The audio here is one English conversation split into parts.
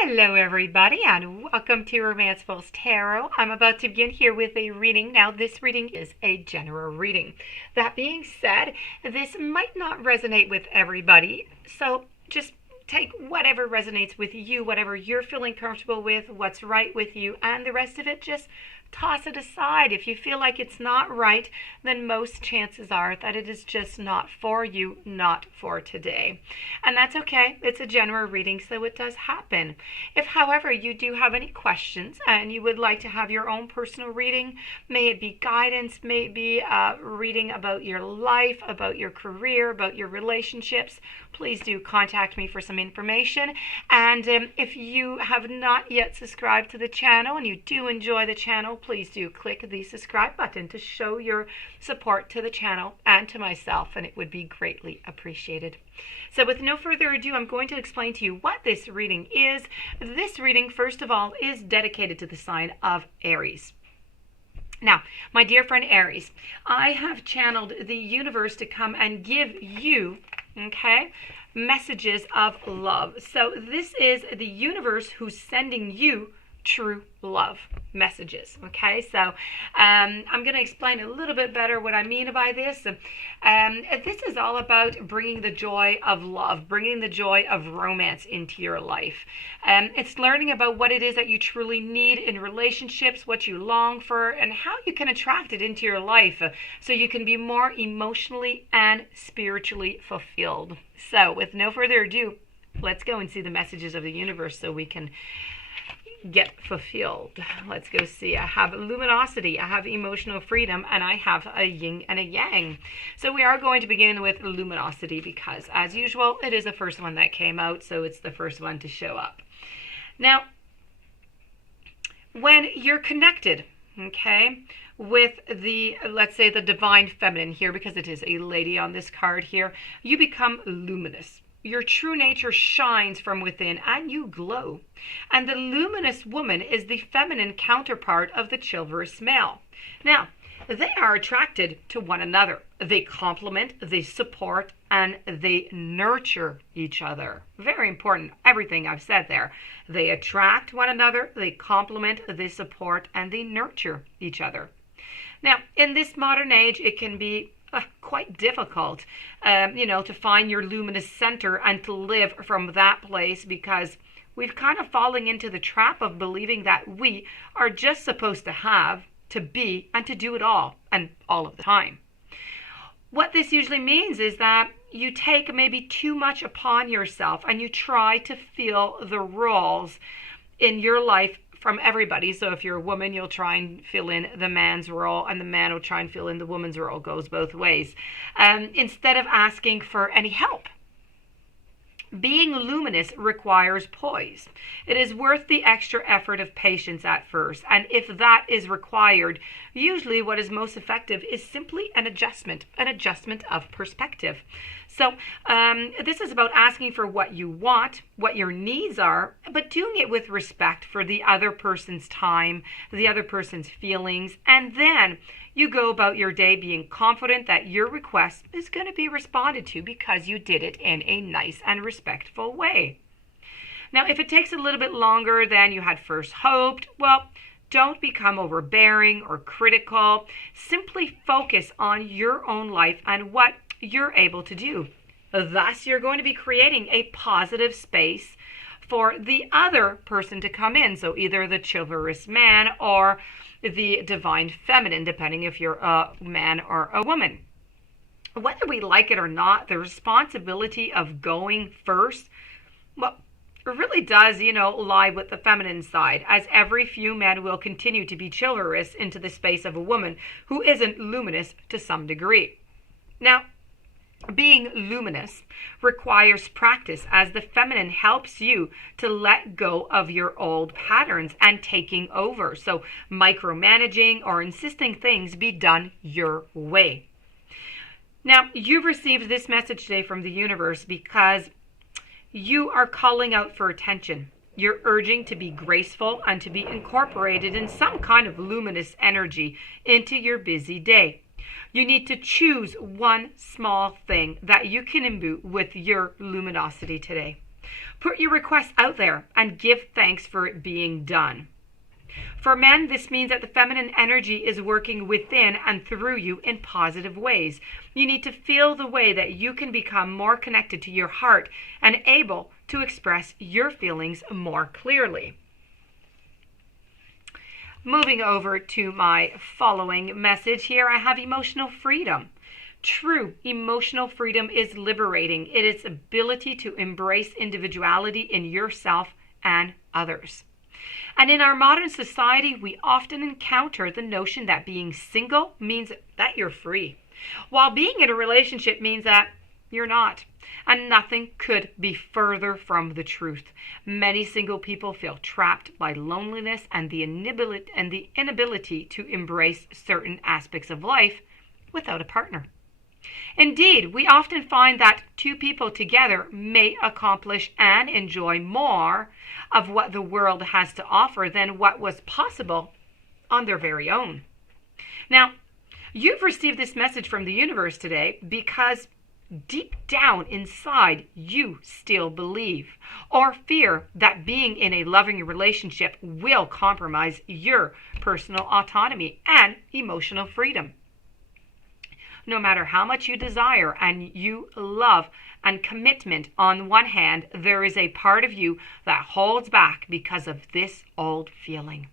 Hello, everybody, and welcome to Romancefuls Tarot. I'm about to begin here with a reading. Now, this reading is a general reading. That being said, this might not resonate with everybody, so just take whatever resonates with you, whatever you're feeling comfortable with, what's right with you, and the rest of it just toss it aside. If you feel like it's not right, then most chances are that it is just not for you, not for today. And that's okay. It's a general reading, so it does happen. If, however, you do have any questions and you would like to have your own personal reading, may it be guidance, may it be reading about your life, about your career, about your relationships, please do contact me for some information. And if you have not yet subscribed to the channel and you do enjoy the channel, please do click the subscribe button to show your support to the channel and to myself, and it would be greatly appreciated. So with no further ado, I'm going to explain to you what this reading is. This reading, first of all, is dedicated to the sign of Aries. Now, my dear friend Aries, I have channeled the universe to come and give you, okay, messages of love. So this is the universe who's sending you true love messages. Okay, so I'm going to explain a little bit better what I mean by this. This is all about bringing the joy of love, bringing the joy of romance into your life. It's learning about what it is that you truly need in relationships, what you long for, and how you can attract it into your life so you can be more emotionally and spiritually fulfilled. So with no further ado, let's go and see the messages of the universe so we can get fulfilled. Let's go see. I have luminosity, I have emotional freedom, and I have a yin and a yang. So we are going to begin with luminosity because, as usual, it is the first one that came out, so it's the first one to show up. Now, when you're connected, okay, with the, let's say, the divine feminine here, because it is a lady on this card here, you become luminous. Your true nature shines from within and you glow. And the luminous woman is the feminine counterpart of the chivalrous male. Now, they are attracted to one another. They complement, they support, and they nurture each other. Very important, everything I've said there. They attract one another, they complement, they support, and they nurture each other. Now, in this modern age, it can be quite difficult, to find your luminous center and to live from that place, because we've kind of fallen into the trap of believing that we are just supposed to have, to be, and to do it all, and all of the time. What this usually means is that you take maybe too much upon yourself and you try to fill the roles in your life from everybody. So if you're a woman, you'll try and fill in the man's role, and the man will try and fill in the woman's role. Goes both ways. Instead of asking for any help. Being luminous requires poise. It is worth the extra effort of patience at first, and if that is required, usually what is most effective is simply an adjustment of perspective. So this is about asking for what you want, what your needs are, but doing it with respect for the other person's time, the other person's feelings, and then you go about your day being confident that your request is going to be responded to because you did it in a nice and respectful way. Now, if it takes a little bit longer than you had first hoped, well, don't become overbearing or critical. Simply focus on your own life and what you're able to do. Thus, you're going to be creating a positive space for the other person to come in. So either the chivalrous man or the divine feminine, depending if you're a man or a woman. Whether we like it or not, the responsibility of going first, well, it really does, lie with the feminine side, as every few men will continue to be chivalrous into the space of a woman who isn't luminous to some degree. Now, being luminous requires practice, as the feminine helps you to let go of your old patterns and taking over. So micromanaging or insisting things be done your way. Now, you've received this message today from the universe because you are calling out for attention. You're urging to be graceful and to be incorporated in some kind of luminous energy into your busy day. You need to choose one small thing that you can imbue with your luminosity today. Put your request out there and give thanks for it being done. For men, this means that the feminine energy is working within and through you in positive ways. You need to feel the way that you can become more connected to your heart and able to express your feelings more clearly. Moving over to my following message here, I have emotional freedom. True emotional freedom is liberating. It is ability to embrace individuality in yourself and others. And in our modern society, we often encounter the notion that being single means that you're free, while being in a relationship means that you're not. And nothing could be further from the truth. Many single people feel trapped by loneliness and the inability to embrace certain aspects of life without a partner. Indeed, we often find that two people together may accomplish and enjoy more of what the world has to offer than what was possible on their very own. Now, you've received this message from the universe today because deep down inside you still believe or fear that being in a loving relationship will compromise your personal autonomy and emotional freedom. No matter how much you desire and you love and commitment on one hand, there is a part of you that holds back because of this old feeling.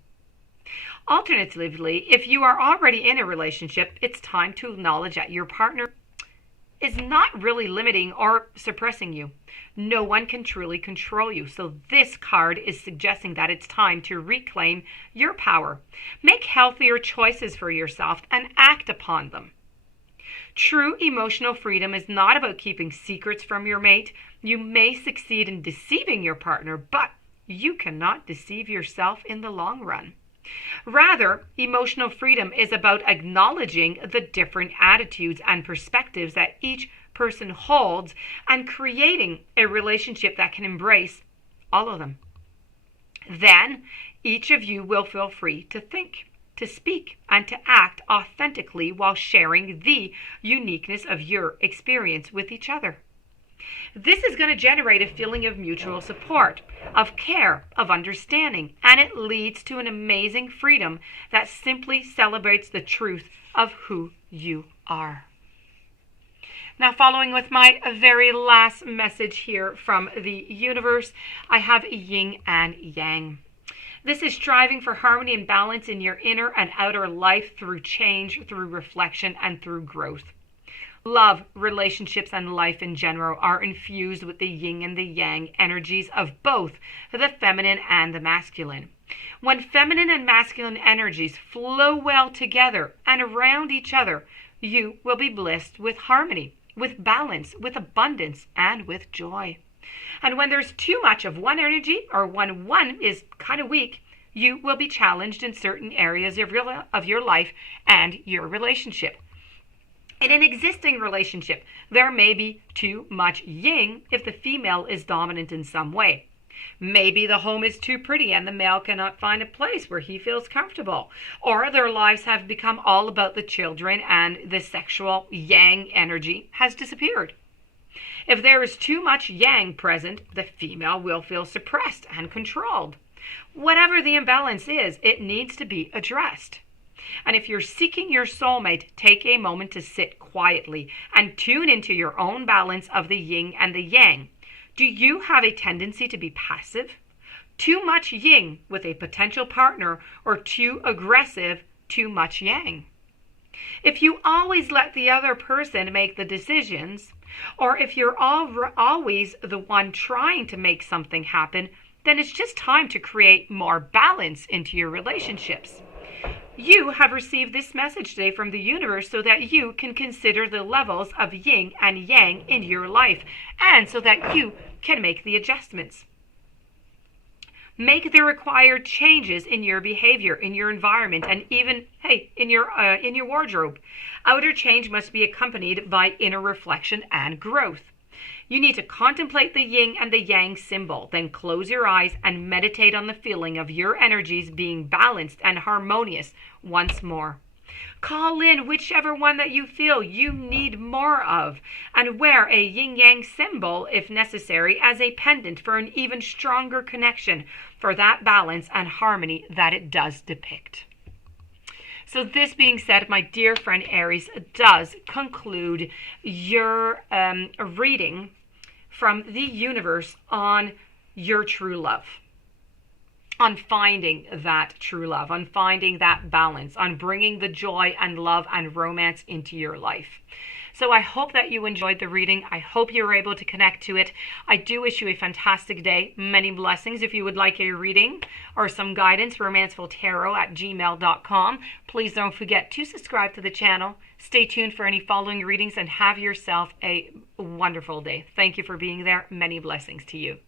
Alternatively, if you are already in a relationship, it's time to acknowledge that your partner is not really limiting or suppressing you. No one can truly control you. So this card is suggesting that it's time to reclaim your power. Make healthier choices for yourself and act upon them. True emotional freedom is not about keeping secrets from your mate. You may succeed in deceiving your partner, but you cannot deceive yourself in the long run. Rather, emotional freedom is about acknowledging the different attitudes and perspectives that each person holds and creating a relationship that can embrace all of them. Then, each of you will feel free to think, to speak, and to act authentically while sharing the uniqueness of your experience with each other. This is going to generate a feeling of mutual support, of care, of understanding, and it leads to an amazing freedom that simply celebrates the truth of who you are. Now, following with my very last message here from the universe, I have yin and yang. This is striving for harmony and balance in your inner and outer life through change, through reflection, and through growth. Love, relationships, and life in general are infused with the yin and the yang energies of both the feminine and the masculine. When feminine and masculine energies flow well together and around each other, you will be blessed with harmony, with balance, with abundance, and with joy. And when there's too much of one energy, or when one is kind of weak, you will be challenged in certain areas of your life and your relationship. In an existing relationship, there may be too much yin if the female is dominant in some way. Maybe the home is too pretty and the male cannot find a place where he feels comfortable. Or their lives have become all about the children and the sexual yang energy has disappeared. If there is too much yang present, the female will feel suppressed and controlled. Whatever the imbalance is, it needs to be addressed. And if you're seeking your soulmate, take a moment to sit quietly and tune into your own balance of the yin and the yang. Do you have a tendency to be passive? Too much yin with a potential partner, or too aggressive, too much yang? If you always let the other person make the decisions, or if you're always the one trying to make something happen, then it's just time to create more balance into your relationships. You have received this message today from the universe so that you can consider the levels of yin and yang in your life, and so that you can make the adjustments. Make the required changes in your behavior, in your environment, and even, in your wardrobe. Outer change must be accompanied by inner reflection and growth. You need to contemplate the yin and the yang symbol, then close your eyes and meditate on the feeling of your energies being balanced and harmonious once more. Call in whichever one that you feel you need more of, and wear a yin-yang symbol if necessary as a pendant for an even stronger connection for that balance and harmony that it does depict. So this being said, my dear friend Aries, does conclude your reading from the universe on your true love, on finding that true love, on finding that balance, on bringing the joy and love and romance into your life. So I hope that you enjoyed the reading. I hope you were able to connect to it. I do wish you a fantastic day. Many blessings. If you would like a reading or some guidance, romancefultarot@gmail.com. Please don't forget to subscribe to the channel. Stay tuned for any following readings and have yourself a wonderful day. Thank you for being there. Many blessings to you.